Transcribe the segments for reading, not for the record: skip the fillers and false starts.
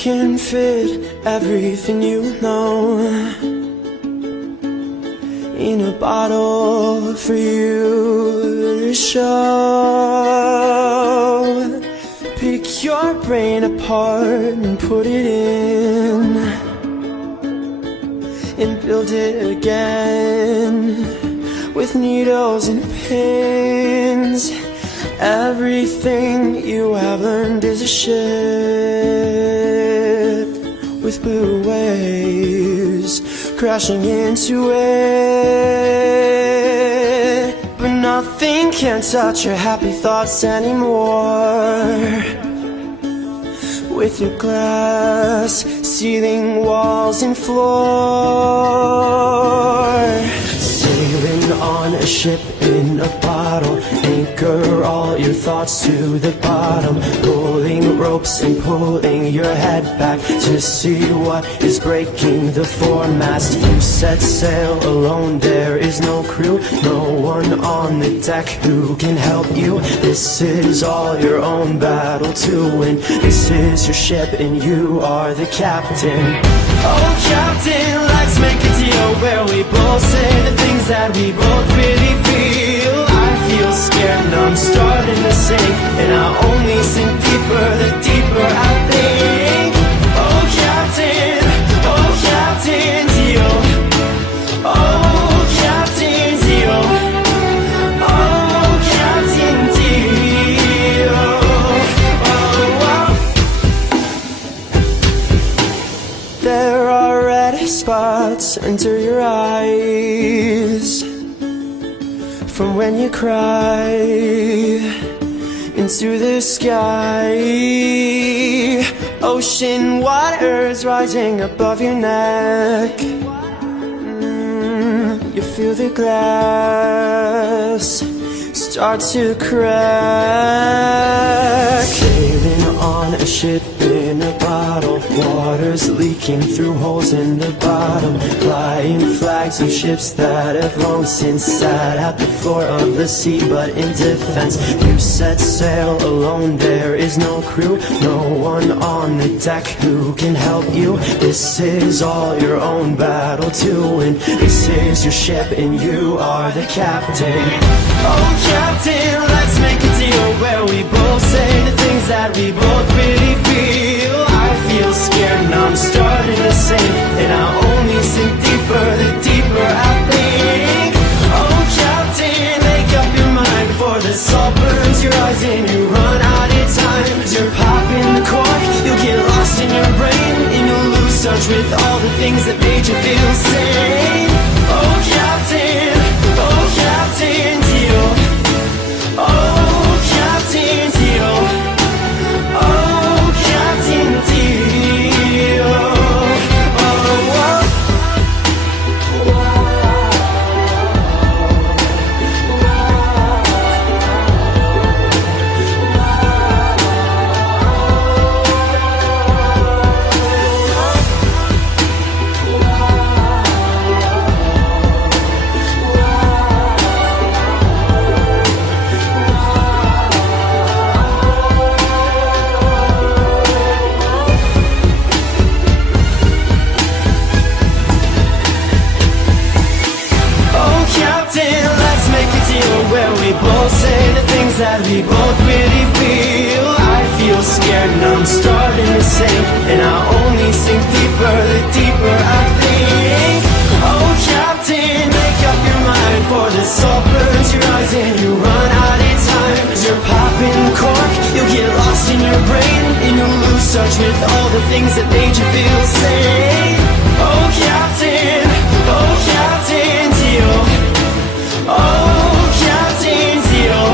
can fit everything you know in a bottle for you to show. Pick your brain apart and put it in, and build it again with needles and pins. Everything you have learned is a ship with blue waves crashing into it. But nothing can touch your happy thoughts anymore. With your glass ceiling, walls and floor. Sailing on a ship in a bottle, anchor all your thoughts to the bottom, pulling ropes and pulling your head back to see what is breaking the foremast. You set sail alone, there is no crew, no one on the deck who can help you. This is all your own battle to win. This is your ship and you are the captain. Oh captain, let's make a deal where we both say the things that we both really feel. I feel scared and I'm starting to sink, and I only sink deeper the deeper I think. Oh captain deal. Oh captain deal. Oh captain deal. Oh. There are red spots under your eyes from when you cry into the sky. Ocean waters rising above your neck. You feel the glass start to crack. Sailing on a ship in a bottle, water's leaking through holes in the bottom, flying flags of ships that have long since sat at the floor of the sea. But in defense, you set sail alone, there is no crew, no one on the deck who can help you. This is all your own battle to win. This is your ship and you are the captain. Oh captain, let's make a deal where we both say the things that we both really feel. I feel scared and I'm starting to sink, and I only sink deeper the deeper I think. Oh captain, make up your mind before the salt burns your eyes and you run out of time. You're popping the cork, you'll get lost in your brain, and you'll lose touch with all the things that made you feel sane. Oh captain deal. Oh captain deal. Oh captain deal. That we both really feel. I feel scared and I'm starting to sink, and I only sink deeper the deeper I think. Oh captain, make up your mind, for the salt burns your eyes and you run out of time. You're popping the cork, you'll get lost in your brain, and you'll lose touch with all the things that made you feel sane. Oh captain deal. Oh captain deal. Oh, captain deal.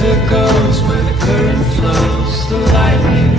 river goes, where the current flows, the lightning